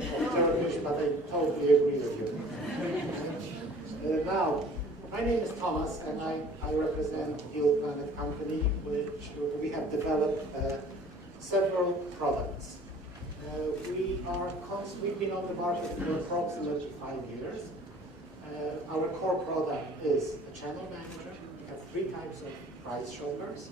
of Turkish, but I totally agree with you. Now, my name is Thomas, and I represent Yield Planet Company, which we have developed several products. We've been on the market for approximately 5 years. Our core product is a channel manager. We have 3 types of price shoppers.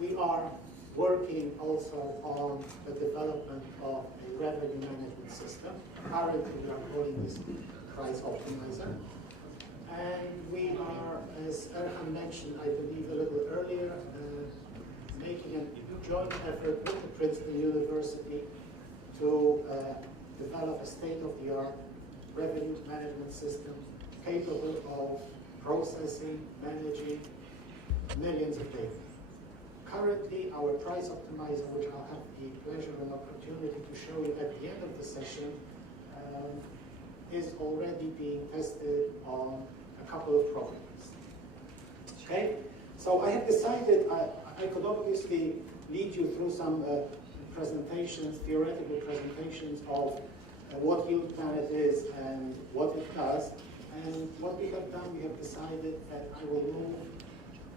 We are working also on the development of a revenue management system. Currently, we are calling this Price Optimiser. And we are, as Erhan mentioned, I believe a little earlier, making a joint effort with the Princeton University to develop a state-of-the-art revenue management system capable of processing, managing millions of data. Currently, our Price Optimiser, which I'll have the pleasure and opportunity to show you at the end of the session, is already being tested on a couple of programs. Okay? So I have decided I could obviously lead you through some presentations, theoretical presentations of what Yield Planet is and what it does. And what we have done, we have decided that I will move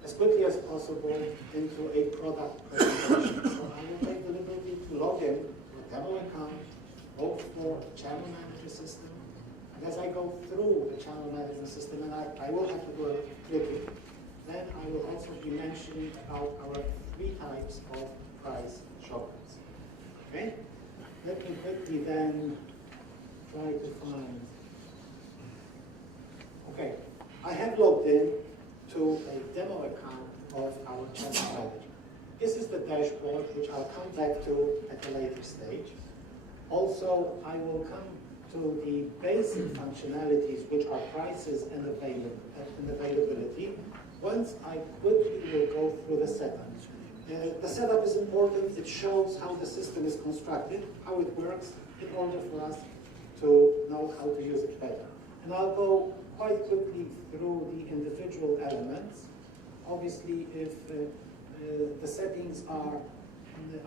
as quickly as possible into a product presentation. So I will take the liberty to log in to a demo account, both for the channel manager system. And as I go through the channel management system, and I will have to do a little clicking, then I will also be mentioning about our 3 types of price shoppers. Okay? Let me quickly then try to find. Okay, I have logged in to a demo account of our channel manager. This is the dashboard, which I'll come back to at a later stage. Also, I will come to the basic functionalities, which are prices and availability, once I quickly will go through the setup. The setup is important. It shows how the system is constructed, how it works, in order for us to know how to use it better. And I'll go quite quickly through the individual elements. Obviously, if the settings are,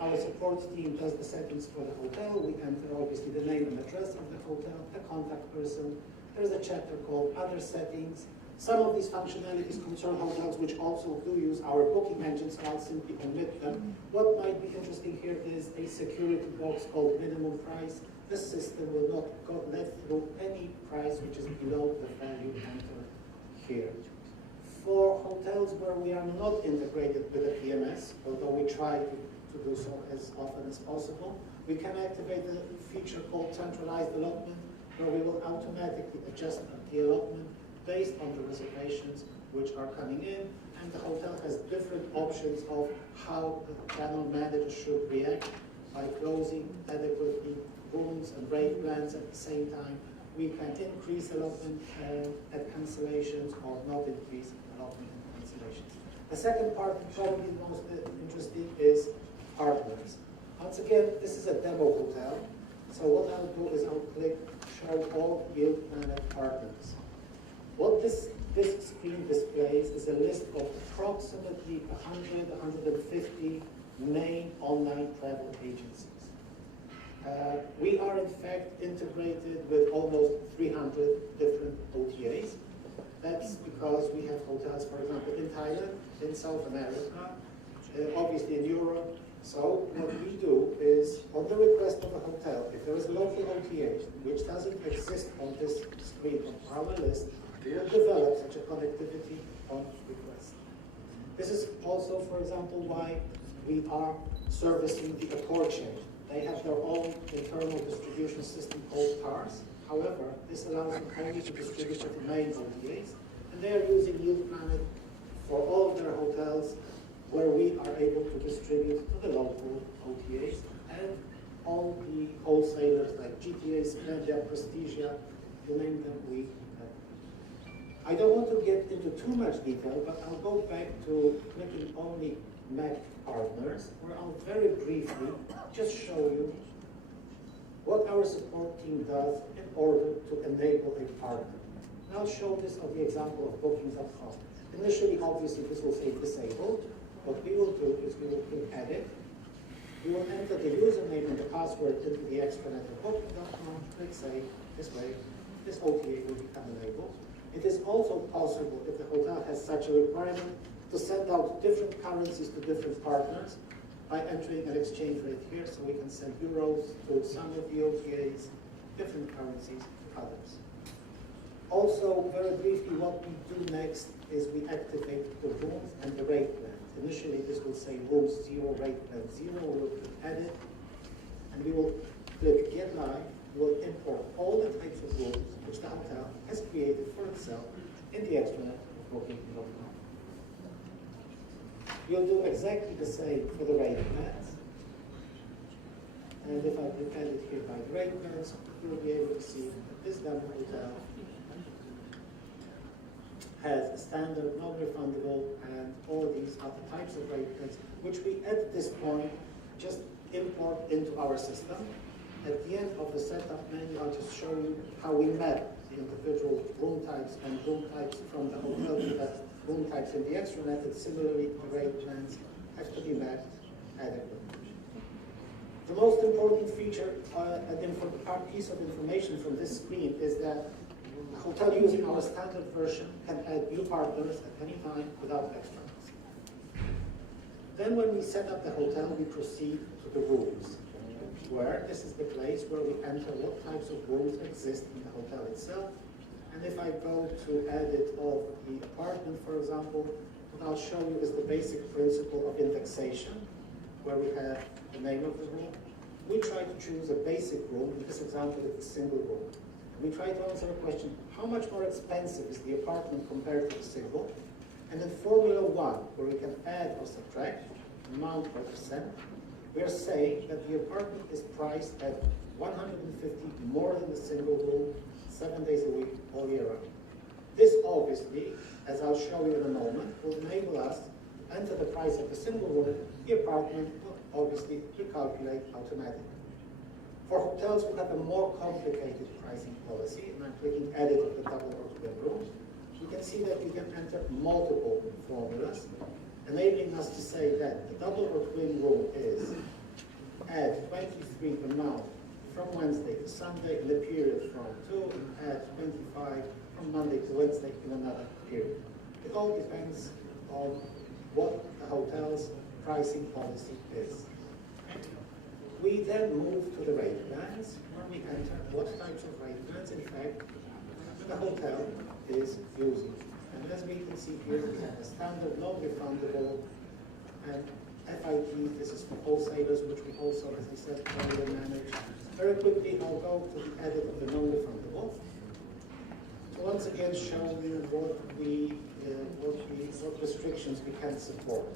our support team does the settings for the hotel, we enter obviously the name and address of the hotel, the contact person. There's a chapter called Other Settings. Some of these functionalities concern hotels which also do use our booking engine, so I'll simply omit them. What might be interesting here is a security box called minimum price. The system will not go let through any price which is below the value entered here. For hotels where we are not integrated with a PMS, although we try to do so as often as possible, we can activate a feature called centralized allotment, where we will automatically adjust the allotment based on the reservations which are coming in, and the hotel has different options of how the channel manager should react by closing adequately rooms and rate plans at the same time. We can increase allotment at cancellations or not increase allotment at cancellations. The second part, probably the most interesting, is partners. Once again, this is a demo hotel. So what I'll do is I'll click Show All Yield Planet Partners. What this screen displays is a list of approximately 100, 150 main online travel agencies. We are in fact integrated with almost 300 different OTAs. That's because we have hotels, for example, in Thailand, in South America, obviously in Europe. So what we do is, on the request of a hotel, if there is a local OTA which doesn't exist on this screen on our list, we will develop such a connectivity on request. This is also, for example, why we are servicing the Accor chain. They have their own internal distribution system called TARS. However, this allows them only to distribute to the main OTAs, and they are using Yield Planet for all of their hotels, where we are able to distribute to the local OTAs and all the wholesalers like GTA, Splendid, Prestigia, you name them, we have. I don't want to get into too much detail, but I'll go back to clicking only Mac partners, where I'll very briefly just show you what our support team does in order to enable a partner. And I'll show this on the example of Bookings.com. Initially, obviously, this will say disabled. What we will do is we will click Edit. You will enter the username and the password into the extranet of booking.com, click Save. This way, this OTA will become enabled. It is also possible, if the hotel has such a requirement, to send out different currencies to different partners by entering an exchange rate here, so we can send euros to some of the OTAs, different currencies to others. Also, very briefly, what we do next is we activate the rooms and the rate plans. Initially, this will say rooms 0, rate plan 0. We will click Edit, and we will click Get Live. We will import all the types of rooms which the hotel has created for itself in the extranet of booking.com. You'll do exactly the same for the rate plans. And if I click Edit here by the rate plans, you'll be able to see that this demo hotel has a standard, non-refundable, and all these other types of rate plans, which we at this point just import into our system. At the end of the setup menu, I'll just show you how we map the individual room types and room types from the hotel to the room types in the extranet, and similarly, the rate plans have to be mapped adequately. The most important feature, piece of information from this screen is that a hotel using our standard version can add new partners at any time without extra cost. Then when we set up the hotel, we proceed to the rooms, where this is the place where we enter what types of rooms exist in the hotel itself. And if I go to edit of the apartment, for example, what I'll show you is the basic principle of indexation, where we have the name of the room. We try to choose a basic room. In this example, it's a single room. We try to answer a question, how much more expensive is the apartment compared to the single? And in Formula 1, where we can add or subtract, amount or percent, we are saying that the apartment is priced at 150 more than the single room, 7 days a week, all year round. This obviously, as I'll show you in a moment, will enable us to enter the price of the single room. The apartment will obviously recalculate automatically. For hotels who have a more complicated pricing policy, and I'm clicking Edit of the double or twin rooms, you can see that you can enter multiple formulas, enabling us to say that the double or twin room is add 23 amount from Wednesday to Sunday in the period from 2, and add 25 from Monday to Wednesday in another period. It all depends on what the hotel's pricing policy is. We then move to the rate plans, where we enter what types of rate plans, in fact, the hotel is using. And as we can see here, we have a standard, non-refundable, and FIT. This is for wholesalers, which we also, as I said, earlier manage. Very quickly, I'll go to the edit of the non-refundable. So once again, show you what restrictions we can support.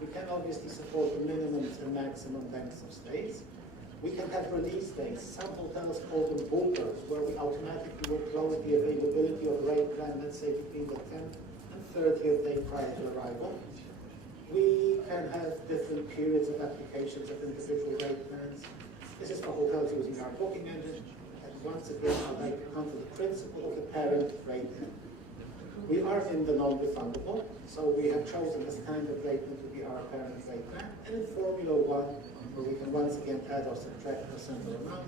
We can obviously support the minimums and maximum lengths of stays. We can have release dates. Some hotels call them bookers, where we automatically will close the availability of rate plan, let's say between the 10th and 30th day prior to arrival. We can have different periods of applications of individual rate plans. This is for hotels using our booking engine. And once again, I'd like to come to the principle of the parent rate plan. We are in the non-refundable, so we have chosen a standard rate plan to be our parent rate plan. And in Formula 1, where we can once again add or subtract percent or amount,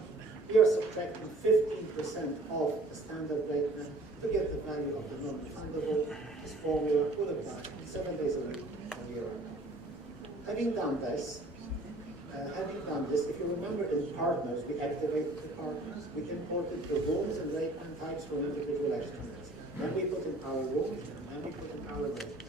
we are subtracting 15% of the standard rate plan to get the value of the non-refundable. This formula will apply 7 days a week, all year round. Having done this, if you remember in partners, we activated the partners. We imported the rooms and rate plan types from individual extranets. Then we put in our rooms, and then we put in our rate.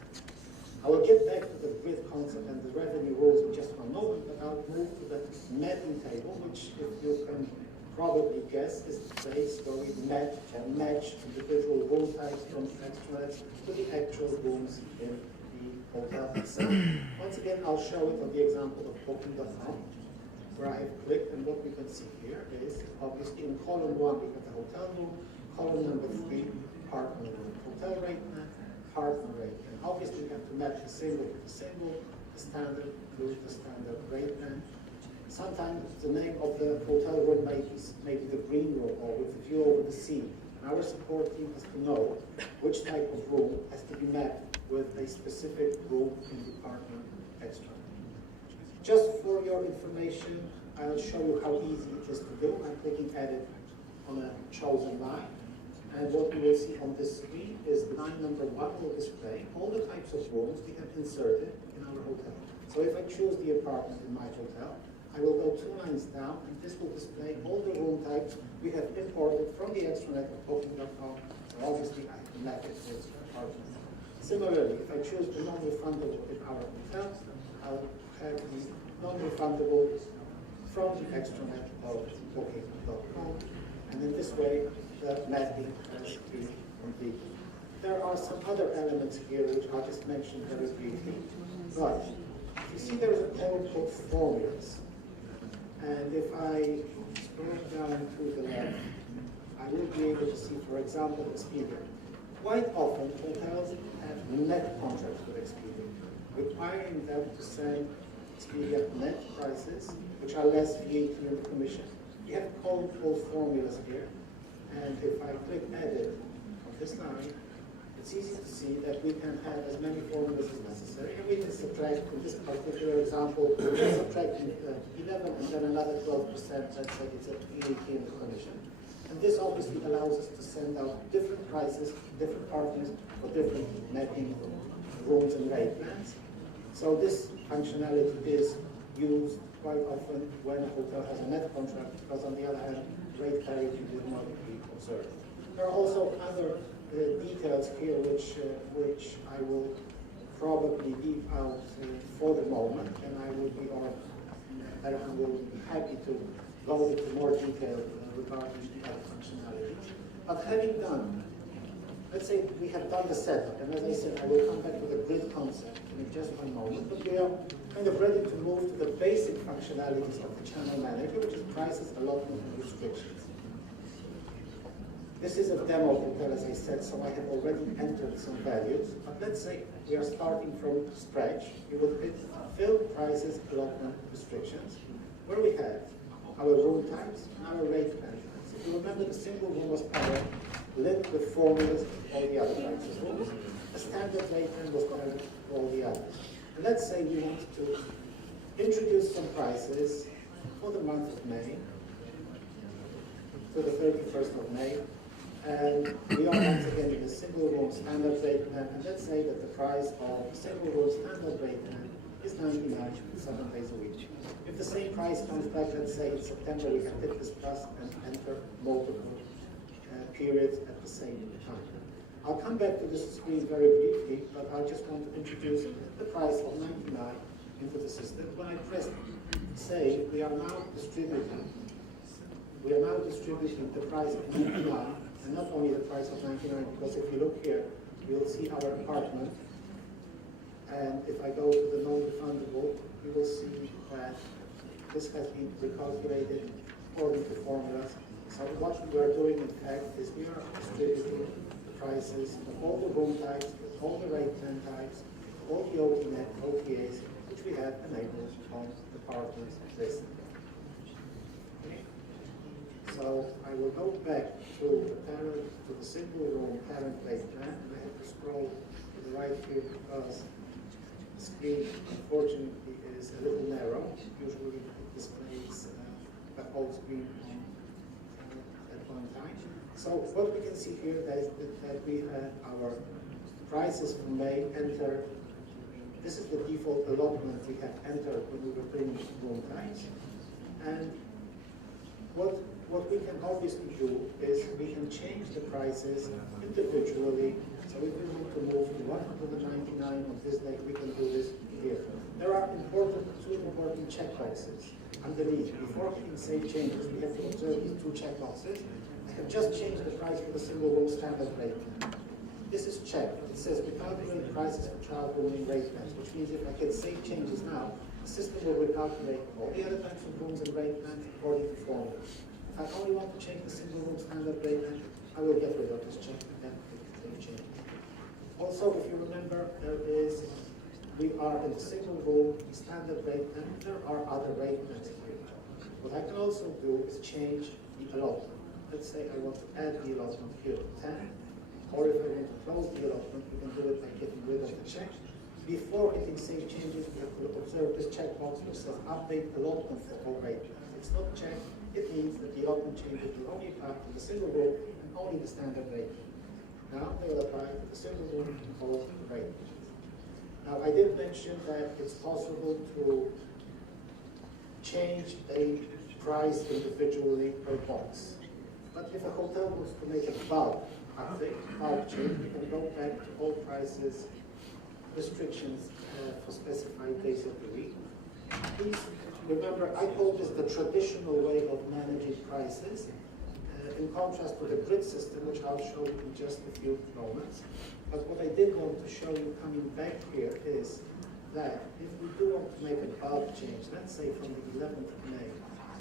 I will get back to the grid concept and the revenue rules in just one moment, but I'll move to the mapping table, which, if you can probably guess, is the place where we map or match individual room types from extranets to the actual rooms in the hotel itself. Once again, I'll show it on the example of Booking.com, where I have clicked, and what we can see here is, obviously, in column 1, we have the hotel room, column number 3, partner room, hotel rate plan, partner rate plan. Obviously, we have to match the single to the single, the standard to the standard rate plan. Sometimes the name of the hotel room may be the green room or with the view over the sea. And our support team has to know which type of room has to be mapped with a specific room in the partner extra. Just for your information, I'll show you how easy it is to do. I'm clicking edit on a chosen line. And what you will see on this screen is line number 1 will display all the types of rooms we have inserted in our hotel. So if I choose the apartment in my hotel, I will go 2 lines down, and this will display all the room types we have imported from the extranet of booking.com. So obviously I can map it to this apartment. Similarly, if I choose the non-refundable in our hotel, I'll have the non-refundable from the extranet of booking.com, and in this way the mapping has been completed. There are some other elements here which I'll just mention very briefly, but you see there's a column called formulas, and if I scroll down to the left, I will be able to see, for example, Expedia. Quite often hotels have net contracts with Expedia, requiring them to send Expedia net prices, which are less VAT and commission. You have a column called formulas here, and if I click edit on this line, it's easy to see that we can have as many formulas as necessary, and we can subtract, in this particular example, we're subtracting 11 and then another 12%, let's say it's a VAT and commission. And this obviously allows us to send out different prices, different partners for different netting rooms and rate plans. So this functionality is used quite often when a hotel has a net contract, because on the other hand, rate parity would not be observed. There are also other details here which I will probably leave out for the moment, and I will be happy to go into more detail regarding the other functionalities. But having done, let's say we have done the setup, and as I said, I will come back to the grid concept in just one moment, but we are kind of ready to move to the basic functionalities of the channel manager, which is prices, allotment, and restrictions. This is a demo hotel, as I said, so I have already entered some values, but let's say we are starting from scratch. You will hit fill, prices, allotment, restrictions, where we have our room types and our rate plan types. If you remember, the single room was powered linked with formulas of all the other types of rooms. The standard rate plan was powered for all the others. And let's say we want to introduce some prices for the month of May, to the 31st of May, and we are once again in a single room standard rate plan, and let's say that the price of single room standard rate plan is 99 7 days a week. If the same price comes back, let's say in September, we can hit this plus and enter multiple periods at the same time. I'll come back to this screen very briefly, but I just want to introduce the price of 99 into the system. When I press save, we are now distributing the price of 99, and not only the price of 99, because if you look here, you'll see our apartment, and if I go to the non-refundable, you will see that this has been recalculated according to formulas. So what we are doing, in fact, is we are distributing the prices of all the room types, all the rate plan types, all the OTNet, OTAs, which we have enabled on the partners list. Okay. So I will go back to the single room parent rate plan, and I have to scroll to the right here because the screen, unfortunately, is a little narrow. Usually it displays the whole screen at one time. So what we can see here is that we have our prices for May enter. This is the default allotment we have entered when we were doing room types. And what we can obviously do is we can change the prices individually. So if we want to move to 199 on this day, we can do this here. There are two important checkboxes underneath. Before we can save changes, we have to observe these two checkboxes. I have just changed the price for the single room standard rate plan. This is checked. It says we calculate prices for child rooming rate plans, which means if I can save changes now, the system will recalculate all the other types of rooms and rate plans according to formula. If I only want to change the single room standard rate plan, I will get rid of this check and then click save change. Also, if you remember, we are in the single room standard rate plan. There are other rate plans here. What I can also do is change the allotment. Let's say I want to add the allotment here to 10, or if I want to close the allotment, we can do it by getting rid of the check Before hitting save changes, we have to observe this checkbox which says update allotment for all rate. It's not checked. It means that the allotment changes will only apply to the single room and only the standard rate. Now they will apply to the single room and all rate. Now I did mention that it's possible to change a price individually per box. But if a hotel wants to make a bulk update, bulk change, we can go back to all prices, restrictions for specified days of the week. Please remember, I call this the traditional way of managing prices, in contrast to the grid system, which I'll show you in just a few moments. But what I did want to show you coming back here is that if we do want to make a bulk change, let's say from the 11th of May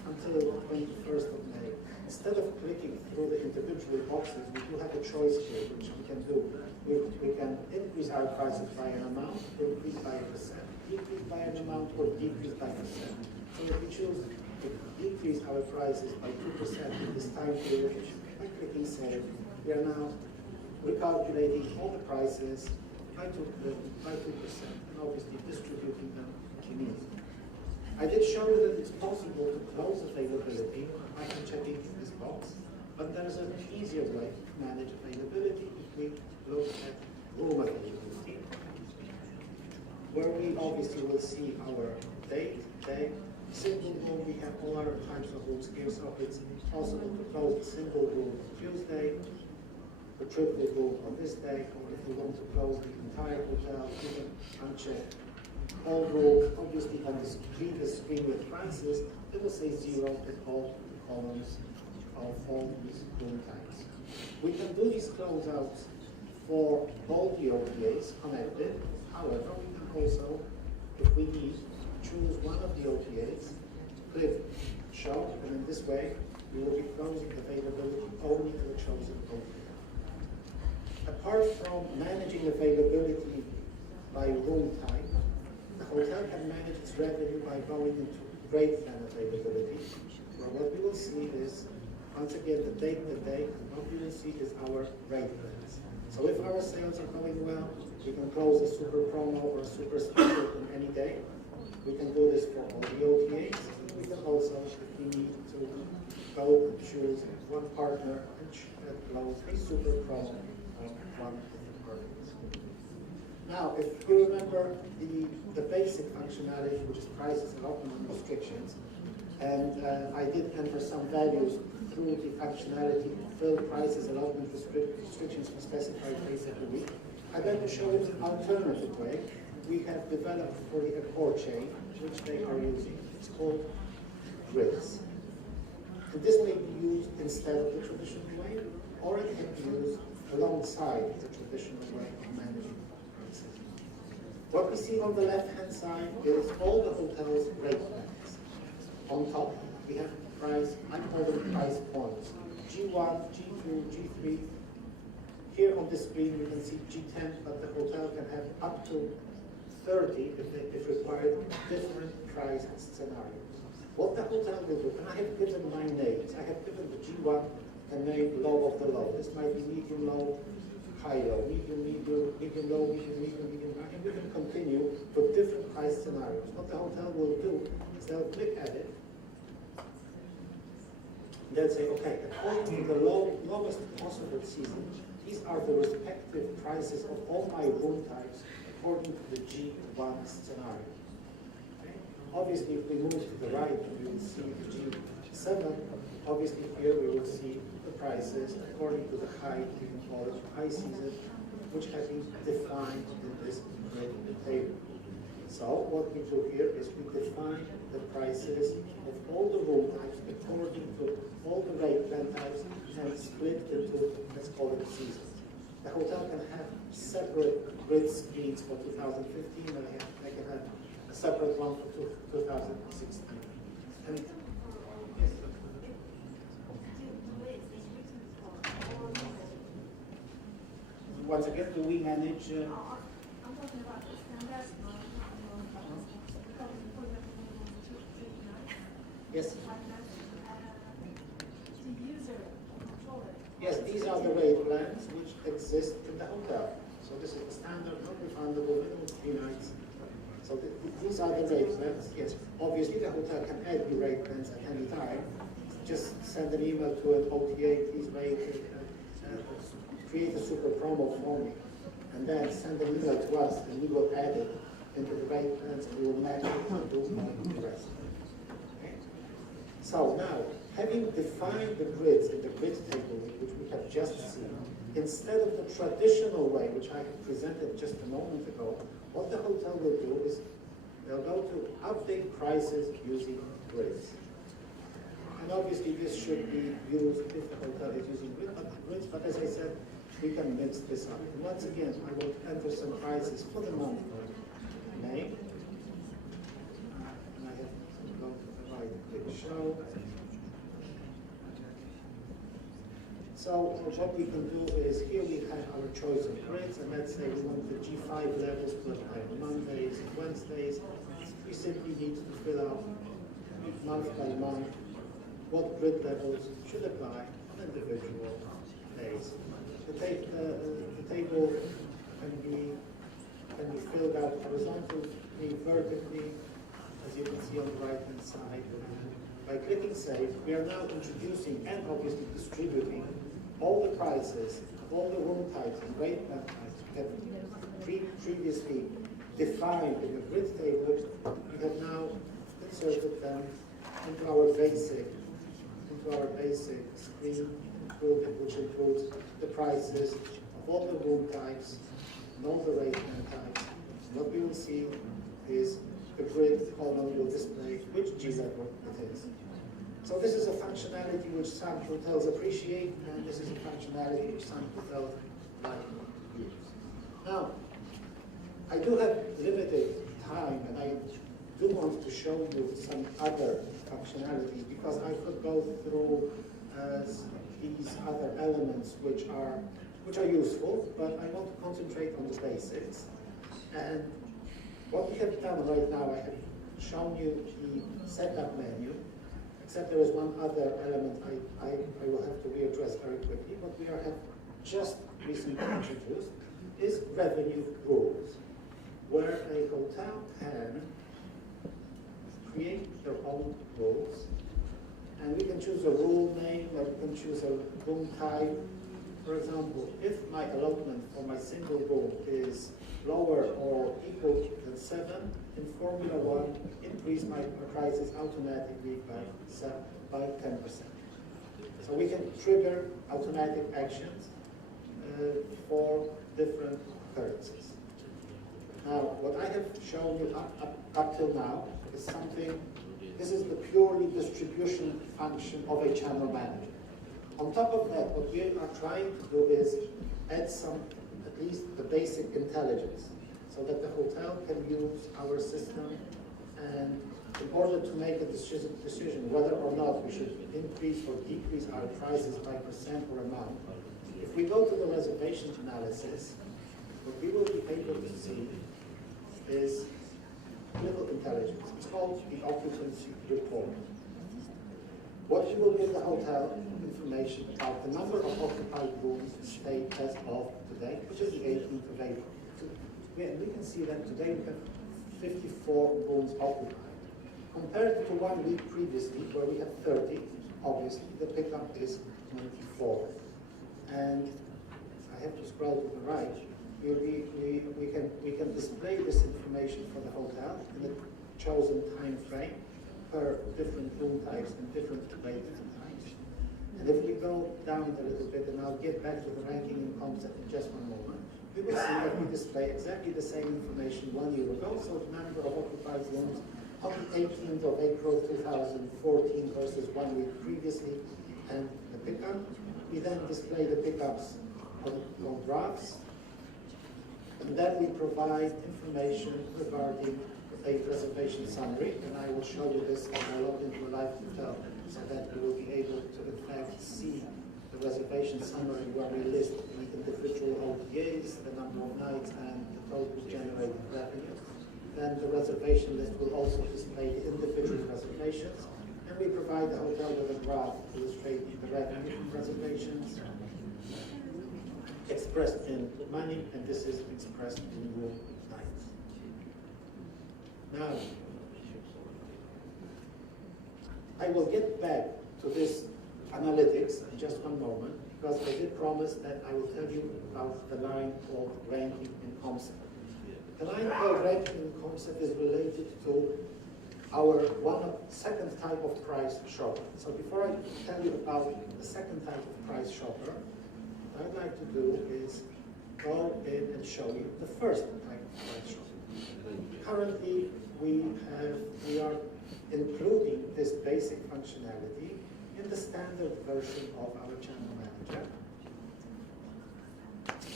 until the 21st of May, instead of clicking through the individual boxes, we do have a choice here, which we can do. We can increase our prices by an amount, increase by a percent, decrease by an amount, or decrease by a percent. So if we choose to decrease our prices by 2% in this time period, by clicking save, we are now recalculating all the prices by 2%, and obviously distributing them immediately. I did show you that it's possible to close availability by checking this box, but there is an easier way to manage availability if we look at room availability, where we obviously will see our date, day, single room. We have all our types of rooms here, so it's possible to close the single room on Tuesday, the triple room on this day, or if we want to close the entire hotel, we can uncheck all rooms. Obviously on this previous screen with prices, it will say 0 in all columns of all these room types. We can do these closeouts for all the OTAs connected. However, we can also, if we need, choose one of the OTAs, click show, and in this way, we will be closing availability only to the chosen OTA. Apart from managing availability by room type, the hotel can manage its revenue by going into rate plan availability, where what we will see is, once again, the date, and what we will see is our rate plans. So if our sales are going well, we can close a super promo or a super special on any day. We can do this for all the OTAs. We can also, if we need to, go and choose one partner and close a super promo on one of the partners. Now, if you remember the basic functionality, which is prices and optimum restrictions, and I did enter some values through the functionality, fill prices, allotment restrictions for specified days of the week. I'd like to show you an alternative way we have developed for the Accord chain, which they are using. It's called grids. And this may be used instead of the traditional way, or it can be used alongside the traditional way of managing prices. What we see on the left-hand side is all the hotel's rate plans. On top, we have price, I call them price points. G1, G2, G3. Here on the screen you can see G10, but the hotel can have up to 30 if required, different price scenarios. What the hotel will do, and I have given my names. I have given the G1 the name low of the low. This might be medium low, high low, medium, medium low, medium high, and we can continue with different price scenarios. What the hotel will do is they'll click at it. They'll say, okay, according to the lowest possible season, these are the respective prices of all my room types according to the G1 scenario. Okay? Obviously, if we move to the right, we will see the G7. Obviously, here we will see the prices according to the high, we can call it high season, which have been defined in this grid table. So what we do here is we define the prices of all the room types according to all the rate plan types and split into, let's call it seasons. The hotel can have separate grid screens for 2015, and they can have a separate one for 2016. And yes. Once again, do we manage? I'm talking about the standards. Yes. The user controller. Yes, these are the rate plans which exist in the hotel. So this is the standard, non-refundable, minimum 3 nights. So these are the rate plans. Yes, obviously the hotel can add new rate plans at any time. Just send an email to an OTA, please create a super promo for me. And then send an email to us and we will add it into the rate plans and we will match it and do the rest. Okay? So now, having defined the grids in the grid table, which we have just seen, instead of the traditional way, which I have presented just a moment ago, what the hotel will do is they'll go to update prices using grids. And obviously this should be used if the hotel is using grids, but as I said, we can mix this up. And once again, I will enter some prices for the month of May. And I have to go to the right click show. So what we can do is here we have our choice of grids, and let's say we want the G5 levels to apply on Mondays and Wednesdays. We simply need to fill out month by month what grid levels should apply on individual days. The table can be filled out horizontally, vertically, as you can see on the right hand side. By clicking Save, we are now introducing and obviously distributing all the prices of all the room types and rate plan types we have previously defined in the grid table. We have now inserted them into our basic screen, which includes the prices of all the room types and all the rate plan types. And what we will see is the grid column will display which G level it is. So this is a functionality which some hotels appreciate, and this is a functionality which some hotels like to use. Now, I do have limited time, and I do want to show you some other functionalities because I could go through these other elements which are useful, but I want to concentrate on the basics. And what we have done right now, I have shown you the setup menu, except there is one other element I will have to readdress very quickly. What we have just recently introduced is revenue rules, where a hotel can create their own rules. And we can choose a rule name, or we can choose a room type. For example, if my allotment for my single room is lower or equal than 7, in Formula 1, increase my prices automatically by 10%. So we can trigger automatic actions for different currencies. Now, what I have shown you up till now is something. This is the purely distribution function of a channel manager. On top of that, what we are trying to do is add some, at least the basic intelligence, so that the hotel can use our system, and in order to make a decision whether or not we should increase or decrease our prices by percent or amount, if we go to the reservation analysis, what we will be able to see is little intelligence. It's called the occupancy report. What you will give the hotel information about the number of occupied rooms stayed as of today, which is the 18th of April. So we can see that today we have 54 rooms occupied. Compared to 1 week previously, where we had 30, obviously the pickup is 24. And I have to scroll to the right. We can display this information for the hotel in a chosen time frame per different room types and different rate types. And if we go down a little bit, and I'll get back to the ranking and concept in just one moment, we will see that we display exactly the same information 1 year ago. So the number of occupied rooms on the 18th of April 2014 versus 1 week previously, and the pickup. We then display the pickups on graphs. And then we provide information regarding a reservation summary, and I will show you this when I log into a live hotel, so that you will be able to in fact see the reservation summary where we list the individual OTAs, the number of nights, and the total generated revenue. Then the reservation list will also display the individual reservations, and we provide the hotel with a graph illustrating the revenue from reservations. expressed in money, and this is expressed in room nights. Now, I will get back to this analytics in just one moment, because I did promise that I will tell you about the line called ranking in concept. The line called ranking in concept is related to our second type of price shopper. So before I tell you about the second type of price shopper, what I'd like to do is go in and show you the first type of price shopper. Currently, we are including this basic functionality in the standard version of our channel manager.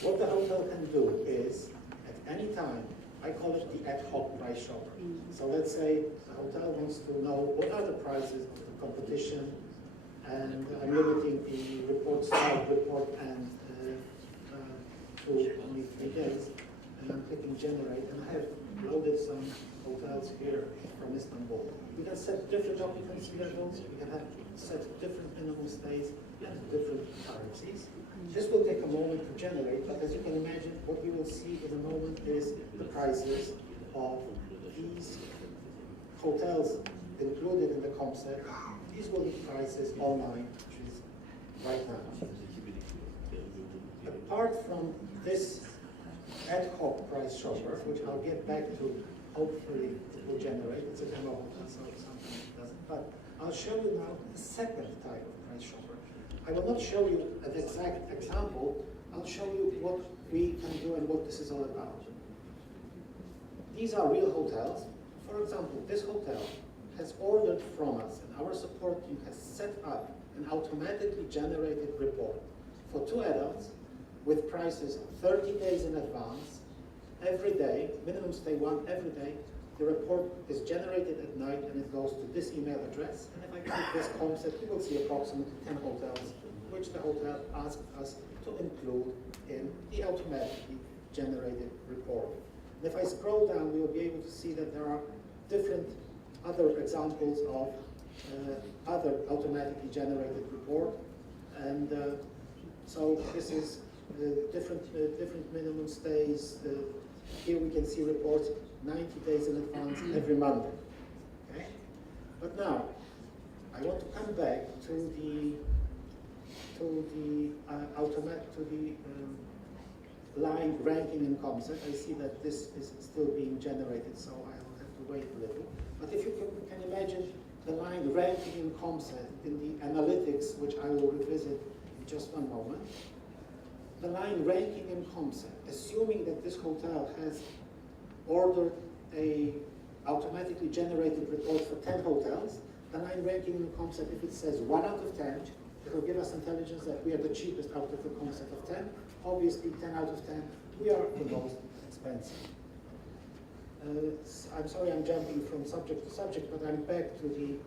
What the hotel can do is, at any time, I call it the ad hoc price shopper. So let's say the hotel wants to know what are the prices of the competition, and I'm limiting the start report and to only 3 days, and I'm clicking generate, and I have loaded some hotels here from Istanbul. We can set different occupancy levels, we can set different minimum stays and different currencies. This will take a moment to generate, but as you can imagine, what you will see in a moment is the prices of these hotels included in the comp set. These will be prices online, which is right now. Apart from this ad hoc price shopper, which I'll get back to, hopefully it will generate. It's a demo hotel, so sometimes it doesn't. But I'll show you now the second type of price shopper. I will not show you an exact example. I'll show you what we can do and what this is all about. These are real hotels. For example, this hotel has ordered from us, and our support team has set up an automatically generated report for 2 adults with prices 30 days in advance, every day, minimum stay 1 every day. The report is generated at night and it goes to this email address. And if I click this concept, you will see approximately 10 hotels, which the hotel asked us to include in the automatically generated report. And if I scroll down, we will be able to see that there are different other examples of other automatically generated report. And so this is different minimum stays. Here we can see reports 90 days in advance every Monday. Okay? But now, I want to come back to the line ranking in concept. I see that this is still being generated, so I will have to wait a little. But if you can imagine the line ranking in concept in the analytics, which I will revisit in just one moment. The line ranking in concept, assuming that this hotel has ordered a automatically generated report for 10 hotels, the line ranking in concept, if it says 1 out of 10, it will give us intelligence that we are the cheapest out of the concept of 10. Obviously, 10 out of 10, we are the most expensive. I'm sorry I'm jumping from subject to subject, but I'm back to the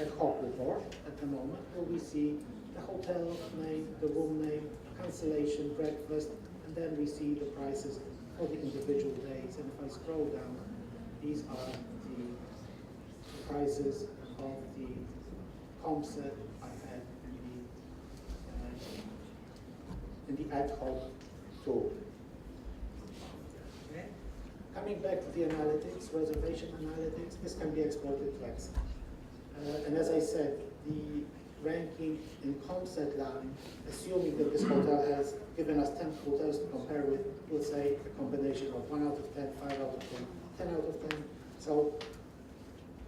ad hoc report at the moment, where we see the hotel name, the room name, cancellation, breakfast, and then we see the prices for the individual days. And if I scroll down, these are the prices of the comp set I had in the ad hoc tool. Okay. Coming back to the analytics, reservation analytics, this can be exported to Excel. And as I said, the ranking in concept line, assuming that this hotel has given us 10 hotels to compare with, we'll say a combination of 1 out of 10, 5 out of 10, 10 out of 10. So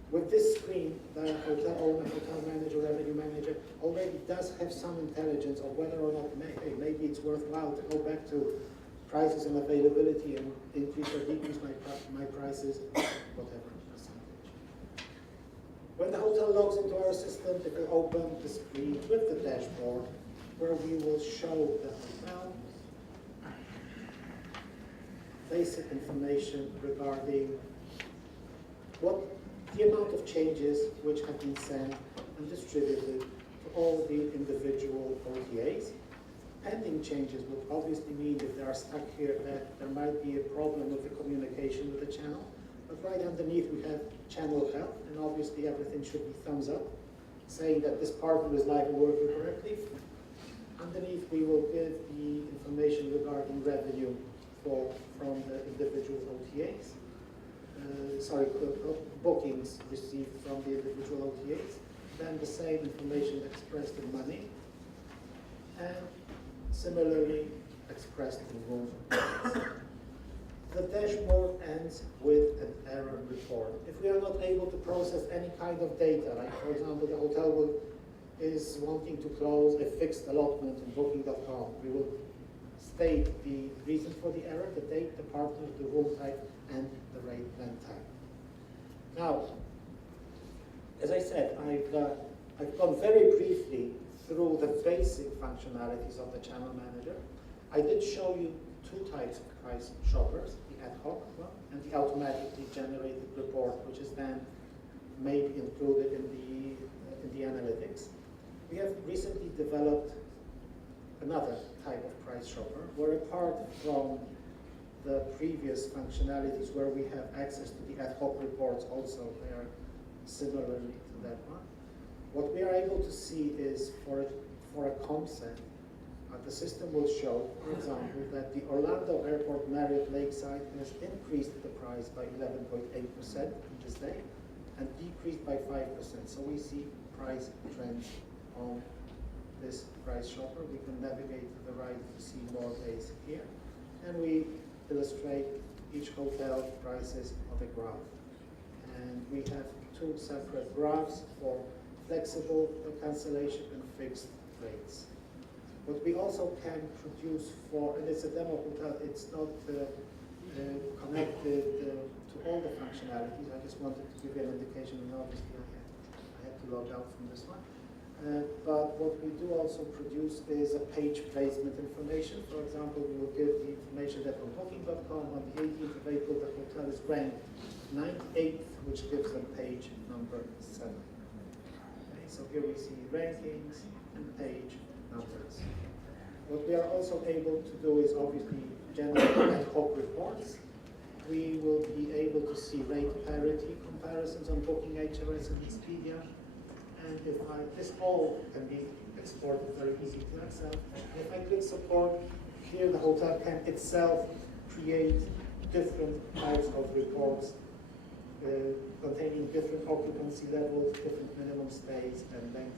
with this screen, the hotel owner, hotel manager, revenue manager already does have some intelligence of whether or not maybe it's worthwhile to go back to prices and availability and increase or decrease my prices, whatever percentage. When the hotel logs into our system, it will open the screen with the dashboard where we will show the hotel basic information regarding what the amount of changes which have been sent and distributed to all the individual OTAs. Pending changes would obviously mean if they are stuck here that there might be a problem with the communication with the channel. But right underneath we have channel health, and obviously everything should be thumbs up, saying that this partner is live and working correctly. Underneath, we will give the information regarding revenue from the individual OTAs. Bookings received from the individual OTAs. Then the same information expressed in money. And similarly expressed in room rates. The dashboard ends with an error report. If we are not able to process any kind of data, like for example, the hotel is wanting to close a fixed allotment on booking.com, we will state the reason for the error, the date, the partner, the room type, and the rate plan type. Now, as I said, I've gone very briefly through the basic functionalities of the channel manager. I did show you two types of price shoppers, the ad hoc one and the automatically generated report, which is then maybe included in the analytics. We have recently developed another type of price shopper, where apart from the previous functionalities where we have access to the ad hoc reports also, they are similarly to that one. What we are able to see is for a concept, the system will show, for example, that the Orlando Airport Marriott Lakeside has increased the price by 11.8% this day and decreased by 5%. So we see price trends on this price shopper. We can navigate to the right to see more days here. And we illustrate each hotel prices on the graph. And we have two separate graphs for flexible cancellation and fixed rates. What we also can produce for, and it's a demo hotel, it's not connected to all the functionalities. I just wanted to give you an indication, and obviously I had to log out from this one. But what we do also produce is a page placement information. For example, we will give the information that on Booking.com on the 18th of April, the hotel is ranked 98th, which gives them page number 7. Okay, so here we see rankings and page numbers. What we are also able to do is obviously generate ad hoc reports. We will be able to see rate parity comparisons on Booking, HRS, and Expedia. And this all can be exported very easy to Excel. If I click support, here the hotel can itself create different types of reports containing different occupancy levels, different minimum stays, and length.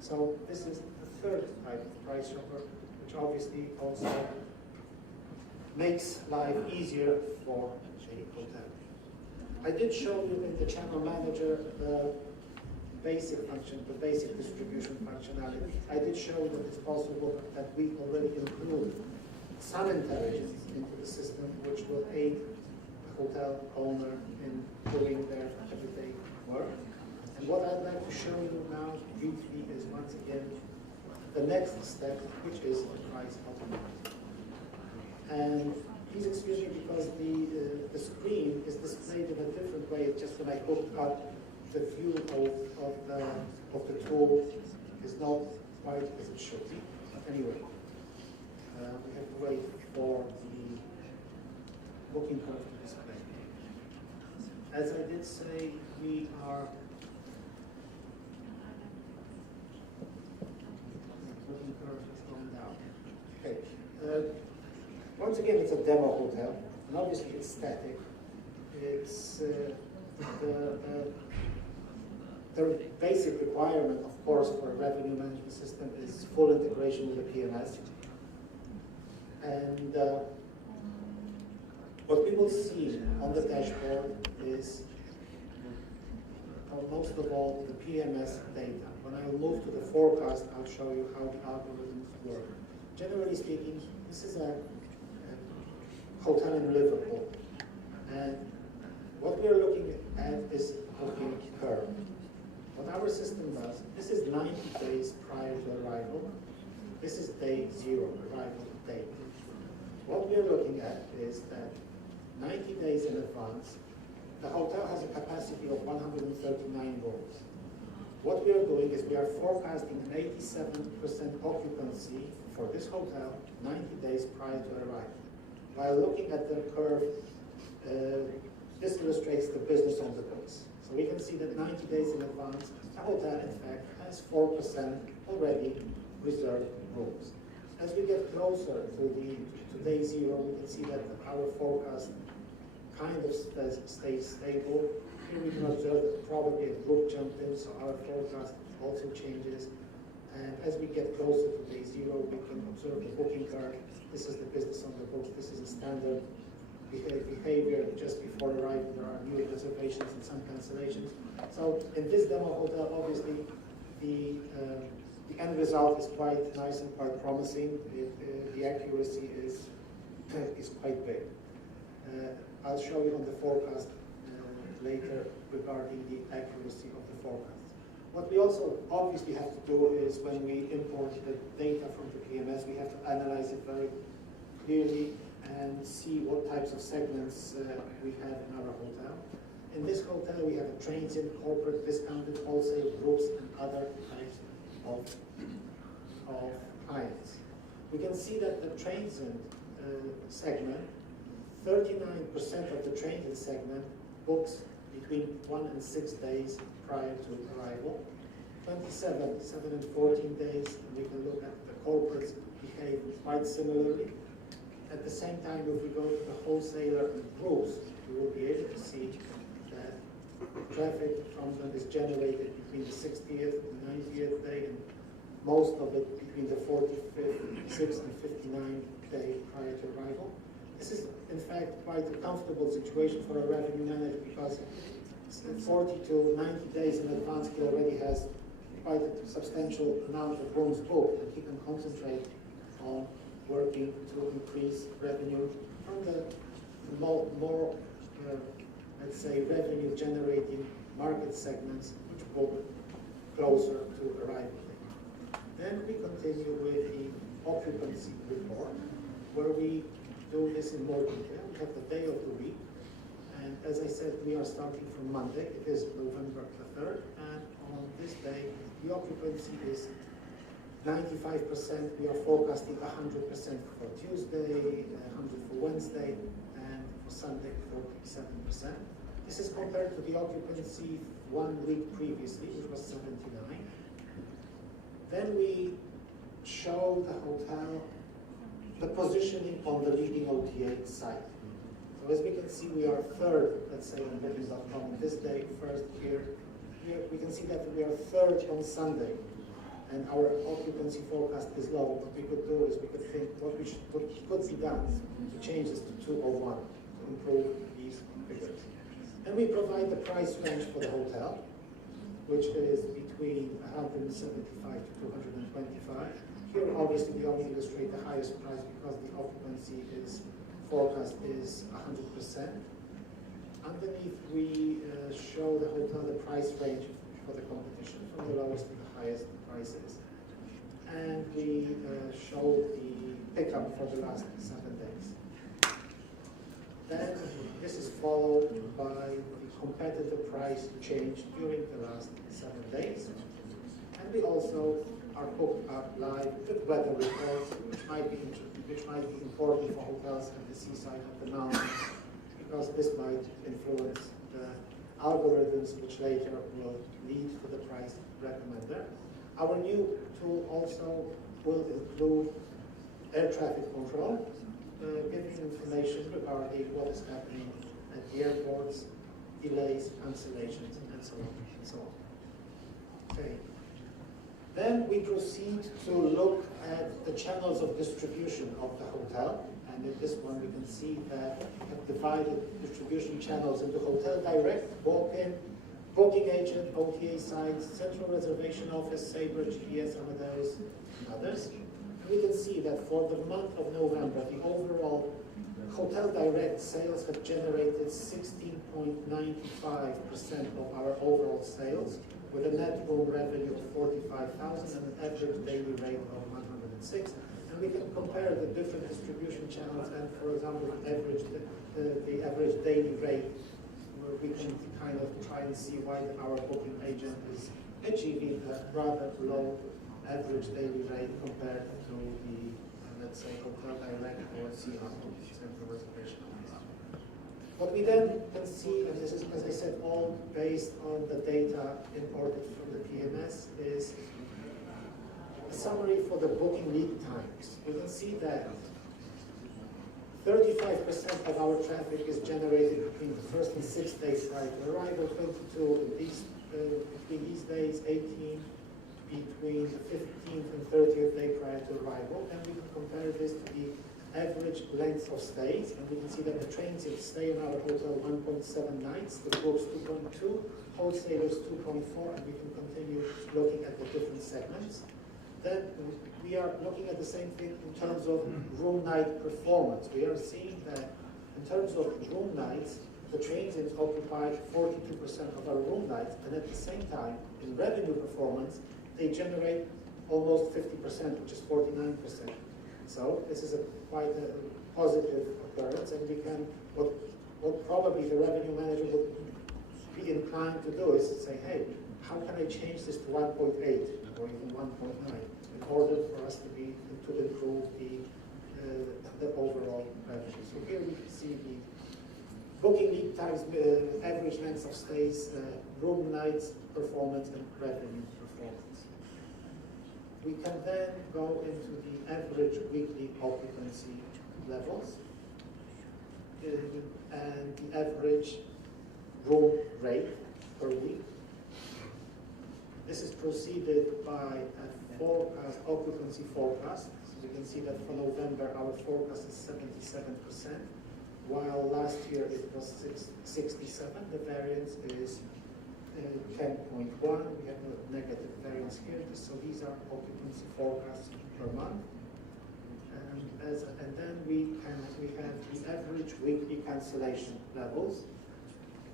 So this is the third type of price shopper, which obviously also makes life easier for a hotel. I did show you in the channel manager the basic function, the basic distribution functionality. I did show you that it's possible that we already include some intelligence into the system, which will aid the hotel owner in doing their everyday work. And what I'd like to show you now briefly is once again the next step, which is the price optimizer. And please excuse me because the screen is displayed in a different way. It's just when I hook up the view of the tool is not quite as it should be. But anyway, we have to wait for the booking curve to display. As I did say, we are booking curve is going down. Okay. Once again, it's a demo hotel, and obviously it's static. It's the basic requirement, of course, for a revenue management system is full integration with the PMS. And what we will see on the dashboard is, most of all, the PMS data. When I will move to the forecast, I'll show you how the algorithms work. Generally speaking, this is a hotel in Liverpool. And what we are looking at is a booking curve. What our system does, this is 90 days prior to arrival. This is day 0, arrival date. What we are looking at is that 90 days in advance, the hotel has a capacity of 139 rooms. What we are doing is we are forecasting an 87% occupancy for this hotel 90 days prior to arrival. While looking at the curve, this illustrates the business on the books. So we can see that 90 days in advance, the hotel, in fact, has 4% already reserved rooms. As we get closer to day zero, we can see that our forecast kind of stays stable. Here we can observe that probably a group jumped in, so our forecast also changes. And as we get closer to day zero, we can observe the booking curve. This is the business on the books. This is a standard behavior just before arrival. There are new reservations and some cancellations. So in this demo hotel, obviously, the end result is quite nice and quite promising. The accuracy is quite big. I'll show you on the forecast later regarding the accuracy of the forecast. What we also obviously have to do is when we import the data from the PMS, we have to analyze it very clearly and see what types of segments we have in our hotel. In this hotel, we have a transient, corporate, discounted, wholesale, groups, and other types of clients. We can see that the transient segment, 39% of the transient segment books between 1 and 6 days prior to arrival. 27, 7 and 14 days, and we can look at the corporates behave quite similarly. At the same time, if we go to the wholesaler and groups, we will be able to see that traffic from them is generated between the 60th and 90th day, and most of it between the 45th, 6th, and 59th day prior to arrival. This is, in fact, quite a comfortable situation for a revenue manager because 40 to 90 days in advance, he already has quite a substantial amount of rooms booked, and he can concentrate on working to increase revenue from the more let's say, revenue-generating market segments which book closer to arrival date. Then we continue with the occupancy report, where we do this in more detail. We have the day of the week, and as I said, we are starting from Monday. It is November the 3rd, and on this day, the occupancy is 95%. We are forecasting 100% for Tuesday, 100 for Wednesday, and for Sunday, 47%. This is compared to the occupancy 1 week previously, which was 79. Then we show the hotel the positioning on the leading OTA site. So as we can see, we are third, let's say, on Booking.com this day, first here. Here we can see that we are third on Sunday, and our occupancy forecast is low. What we could do is we could think what could be done to change this to 201 to improve these figures. And we provide the price range for the hotel, which is between 175 to 225. Here, obviously, we only illustrate the highest price because the occupancy forecast is 100%. Underneath, we show the hotel the price range for the competition, from the lowest to the highest prices. And we show the pickup for the last 7 days. Then this is followed by the competitive price change during the last 7 days. And we also are hooked up live with weather reports, which might be important for hotels at the seaside of the mountains, because this might influence the algorithms which later will lead to the price recommender. Our new tool also will include air traffic control, giving information regarding what is happening at the airports, delays, cancellations, and so on and so on. Okay. Then we proceed to look at the channels of distribution of the hotel. And in this one, we can see that we have divided distribution channels into hotel direct, walk-in, booking agent, OTA sites, central reservation office, Sabre, GPS, Amadeus, and others. And we can see that for the month of November, the overall hotel direct sales have generated 16.95% of our overall sales, with a net room revenue of 45,000 and an average daily rate of 106. And we can compare the different distribution channels and, for example, the average daily rate, where we can kind of try and see why our booking agent is achieving a rather low average daily rate compared to the, let's say, hotel direct or CR, central reservation office. What we then can see, and this is, as I said, all based on the data imported from the PMS, is a summary for the booking lead times. You can see that 35% of our traffic is generated between the first and 6 days prior to arrival, 22 between these days, 18 between the 15th and 30th day prior to arrival. And we can compare this to the average length of stays, and we can see that the transient stay in our hotel 1.7 nights, the groups 2.2, wholesalers 2.4, and we can continue looking at the different segments. Then we are looking at the same thing in terms of room night performance. We are seeing that in terms of room nights, the transients occupy 42% of our room nights, and at the same time, in revenue performance, they generate almost 50%, which is 49%. So this is quite a positive occurrence, and we can, what probably the revenue manager would be inclined to do is to say, hey, how can I change this to 1.8 or even 1.9 in order for us to improve the overall revenue. So here we can see the booking lead times, average length of stays, room nights performance, and revenue performance. We can then go into the average weekly occupancy levels and the average room rate per week. This is preceded by a forecast, occupancy forecast. So we can see that for November our forecast is 77%, while last year it was 67. The variance is 10.1. We have a negative variance here. So these are occupancy forecasts per month. And then we have the average weekly cancellation levels.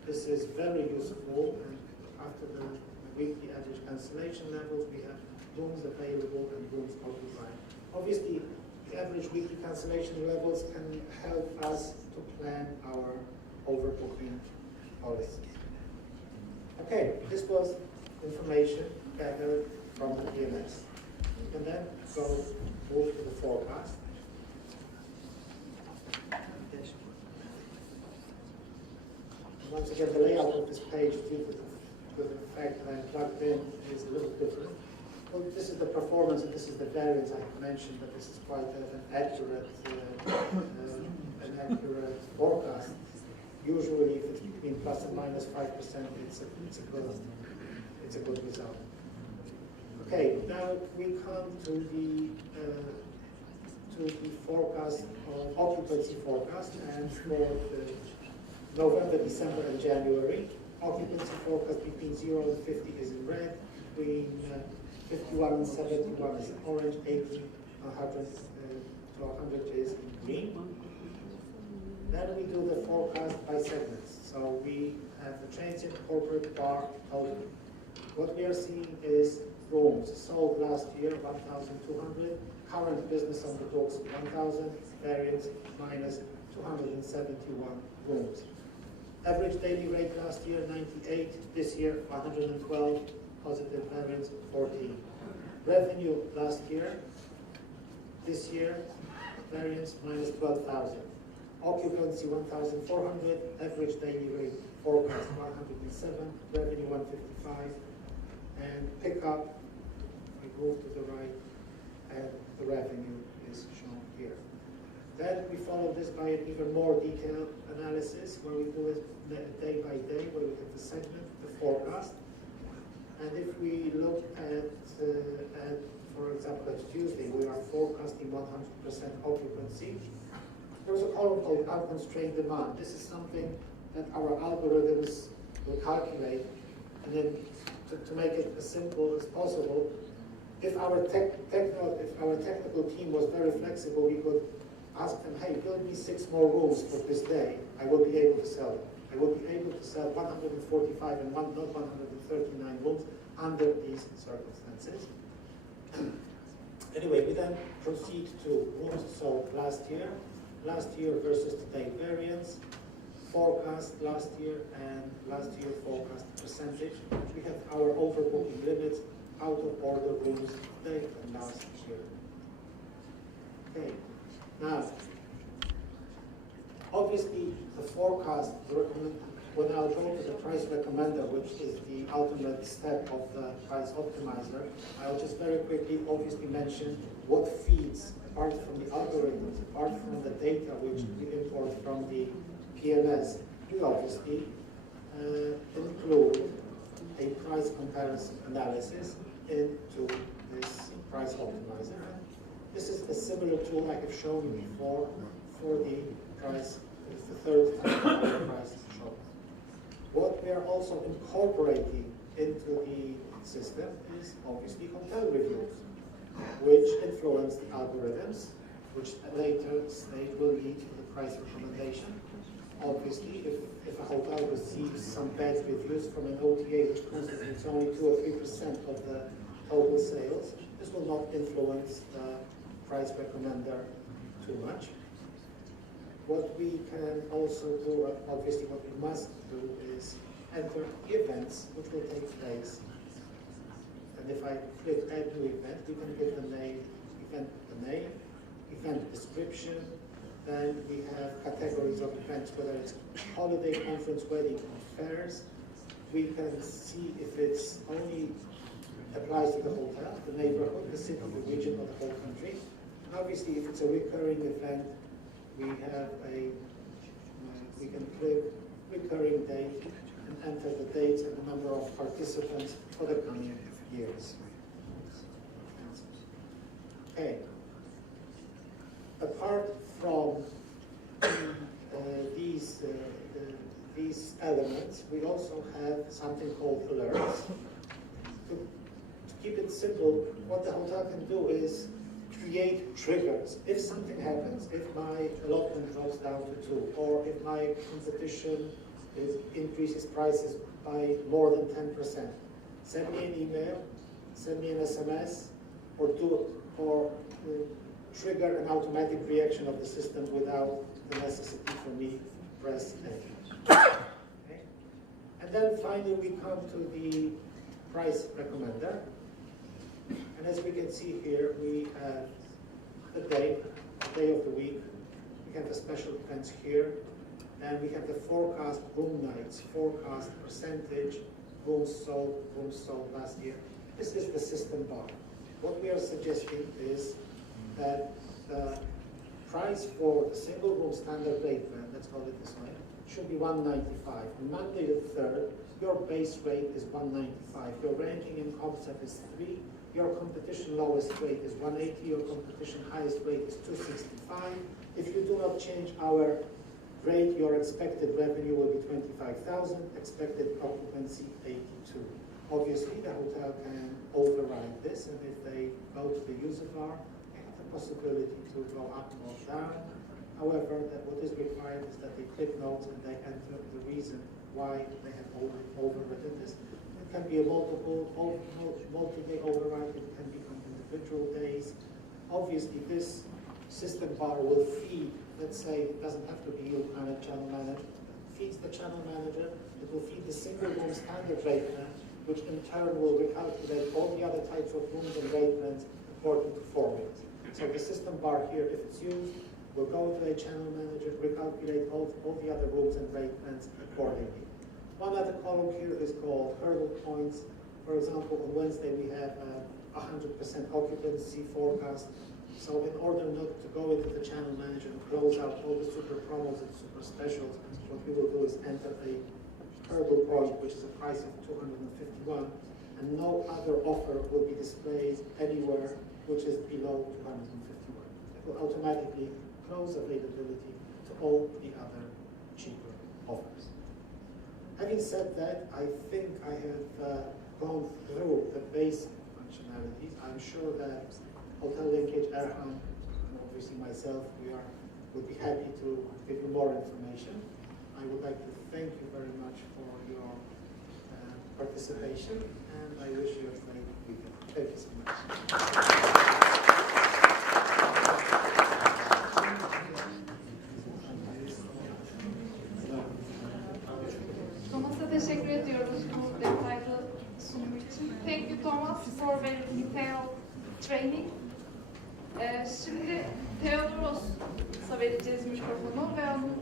This is very useful. And after the weekly average cancellation levels, we have rooms available and rooms occupied. Obviously, the average weekly cancellation levels can help us to plan our overbooking policies. Okay, this was information gathered from the PMS. We can then move to the forecast. And once again, the layout of this page, due to the fact that I'm plugged in, is a little different. Well, this is the performance, and this is the variance. I have mentioned that this is quite an accurate forecast. Usually, if it's between plus and minus 5%, it's a good result. Okay, now we come to the forecast, occupancy forecast, and for the November, December, and January. Occupancy forecast between 0 and 50 is in red, between 51 and 71 is in orange, 80, 100 to 100 is in green. Then we do the forecast by segments. So we have the transient, corporate, bar, total. What we are seeing is rooms sold last year, 1,200. Current business on the books, 1,000. Variance minus 271 rooms. Average daily rate last year, 98. This year, 112. Positive variance, 14. Revenue last year. This year, variance minus 12,000. Occupancy 1,400, average daily rate forecast 107, revenue 155, and pickup, we move to the right, and the revenue is shown here. Then we follow this by an even more detailed analysis where we do it day by day, where we have the segment, the forecast. And if we look at for example, at Tuesday, we are forecasting 100% occupancy. There's a column called unconstrained demand. This is something that our algorithms will calculate, and then to make it as simple as possible, if our technical team was very flexible, we could ask them, hey, build me 6 more rooms for this day. I will be able to sell them. I will be able to sell 145 and not 139 rooms under these circumstances. Anyway, we then proceed to rooms sold last year versus today variance, forecast last year, and last year forecast percentage. We have our overbooking limits, out of order rooms today and last year. Okay, now Obviously, the forecast, when I'll go to the price recommender, which is the ultimate step of the price optimizer, I'll just very quickly obviously mention what feeds, apart from the algorithms, apart from the data which we import from the PMS, we obviously include a price comparison analysis into this price optimizer. This is a similar tool I have shown you before for the price. It's the third time the price is shown. What we are also incorporating into the system is obviously hotel reviews, which influence the algorithms, which at a later stage will lead to the price recommendation. Obviously, if a hotel receives some bad reviews from an OTA, which constitutes only 2 or 3% of the total sales, this will not influence the price recommender too much. What we can also do, obviously what we must do, is enter events which will take place. And if I click add new event, we can give the name, event description. Then we have categories of events, whether it's holiday, conference, wedding, or fairs. We can see if it's only applies to the hotel, the neighborhood, the city, the region, or the whole country. And obviously, if it's a recurring event, we have we can click recurring date and enter the dates and the number of participants for the coming years. Okay. Apart from these elements, we also have something called alerts. To keep it simple, what the hotel can do is create triggers. If something happens, if my allotment drops down to 2, or if my competition increases prices by more than 10%, send me an email, send me an SMS, or trigger an automatic reaction of the system without the necessity for me to press A. Okay? And then finally we come to the price recommender. And as we can see here, we have the day of the week. We have the special events here. And we have the forecast room nights, forecast percentage, rooms sold last year. This is the system bar. What we are suggesting is that the price for the single room standard rate plan, let's call it this way, should be $195. On Monday the 3rd, your base rate is $195. Your ranking in concept is 3. Your competition lowest rate is 180. Your competition highest rate is 265. If you do not change our rate, your expected revenue will be 25,000. Expected occupancy 82. Obviously, the hotel can override this, and if they go to the user bar, they have the possibility to go up or down. However, what is required is that they click notes and they enter the reason why they have overridden this. It can be a multi-day override, it can become individual days. Obviously, this system bar will feed, let's say, it doesn't have to be you, channel manager, feeds the channel manager, it will feed the single room standard rate plan, which in turn will recalculate all the other types of rooms and rate plans according to formulas. So the system bar here, if it's used, will go to a channel manager, recalculate all the other rooms and rate plans accordingly. One other column here is called hurdle points. For example, on Wednesday we have 100% occupancy forecast. So in order not to go into the channel manager and close out all the super promos and super specials, what we will do is enter a hurdle point, which is a price of $251, and no other offer will be displayed anywhere which is below $251. It will automatically close availability to all the other cheaper offers. Having said that, I think I have gone through the basic functionalities. I'm sure that Hotel Linkage, Erhan, and obviously myself, would be happy to give you more information. I would like to thank you very much for your participation, and I wish you a great weekend. Thank you so much. Thomas'a teşekkür ediyoruz bu detaylı sunum için. Thank you Thomas for very detailed training. Şimdi Theodoros'a vereceğiz mikrofonu ve onun